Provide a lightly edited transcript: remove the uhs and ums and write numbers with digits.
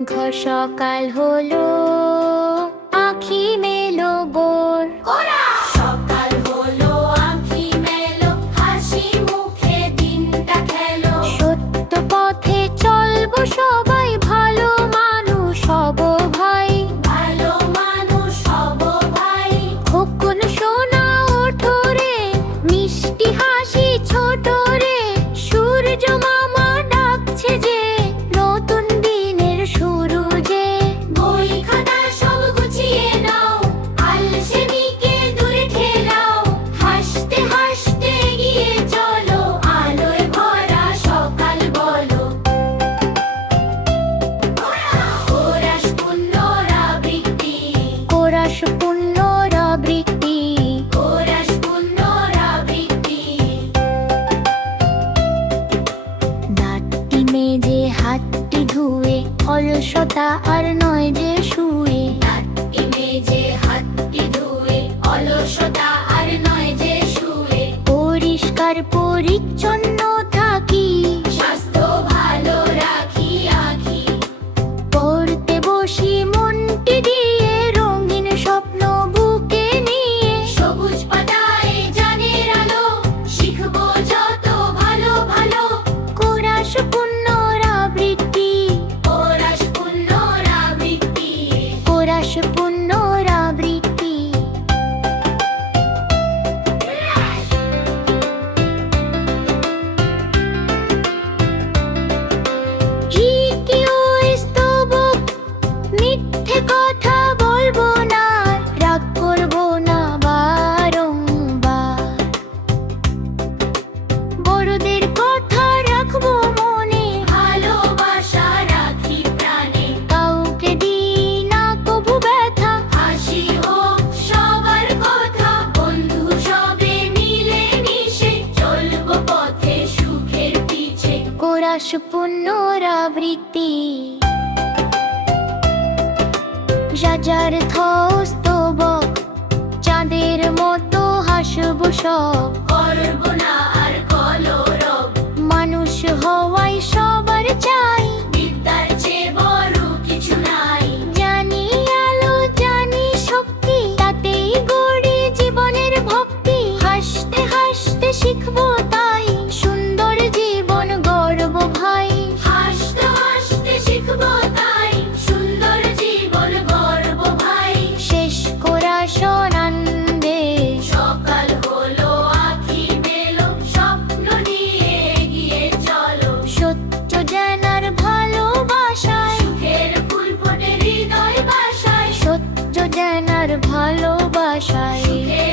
ঘর সকাল হলো, আঁখি মেলো গোর। সকাল হলো, আঁখি মেলো, হাসি মুখে দিনটা খেলো। সত্য পথে চলবো সবাই, ভালো মানুষ হব ভাই। ভালো মানুষ হব ভাই। খোকন সোনা ওঠো রে, মিষ্টি হাসি ছোট রে। সূর্য মামা ডাকছে যে, নতুন দিনের শুরু যে। বই খাতা সব গুছিয়ে নাও, আলসেমিকে দূরে ঠেলাও। হাসতে হাসতে এগিয়ে চলো, আলোয় ভরা সকাল বলো। কোরাস পুনরাবৃত্তি, কোরাস পুনরাবৃত্তি। কোরাস পুনরাবৃত্তি। দাঁতটি মেজে হাতটি ধুয়ে, অলসতা আর নয় যে শুয়ে। দাঁতটি মেজে হাতটি ধুয়ে, অলসতা আর নয় যে শুয়ে। পরিষ্কার পরিচ্ছন্ন থাকি, স্বাস্থ্য ভালো রাখি আঁখি। পড়তে বসি মনটি দিয়ে, রঙিন স্বপ্ন বুকে নিয়ে। সবুজ পাতায় জানের আলো, শিখবো যত ভালো ভালো। কোরাস পুনরাবৃত্তি, কোরাস পুনরাবৃত্তি। কোরাস পুনরাবৃত্তি। রীতি ও স্তবক, মিথ্যে কথা বলবো না, রাগ করবো না বারংবার। বড়দের কথা রাখবো মনে, ভালোবাসা রাখি প্রাণে। কাউকে দিই না কভু ব্যথা। হাসি হোক সবার কথা, বন্ধু সবে মিলে মিশে। চলবো পথে সুখের পিছে। কোরাস পুনরাবৃত্তি। রাজার স্তবক, চাঁদের মতো হাসবো সব। করব না আর কলরব, মানুষ হওয়াই সবার চাই। বিদ্যার চেয়ে বড় কিছু নাই। জানি আলো, জানি শক্তি, তাতেই গড়ি জীবনের ভক্তি। হাসতে হাসতে শিখবো তাই, সুন্দর জীবন গড়ব ভাই। হাসতে হাসতে শিখবো তাই, সুন্দর জীবন গড়ব ভাই। শেষ কোরাস আনন্দে, সকাল হলো, আঁখি মেলো, স্বপ্ন নিয়ে এগিয়ে চলো। সত্য জানার ভালোবাসায়। সুখের ফুল ফোটে হৃদয় বাসায়। সত্য জানার ভালোবাসায়। সুখের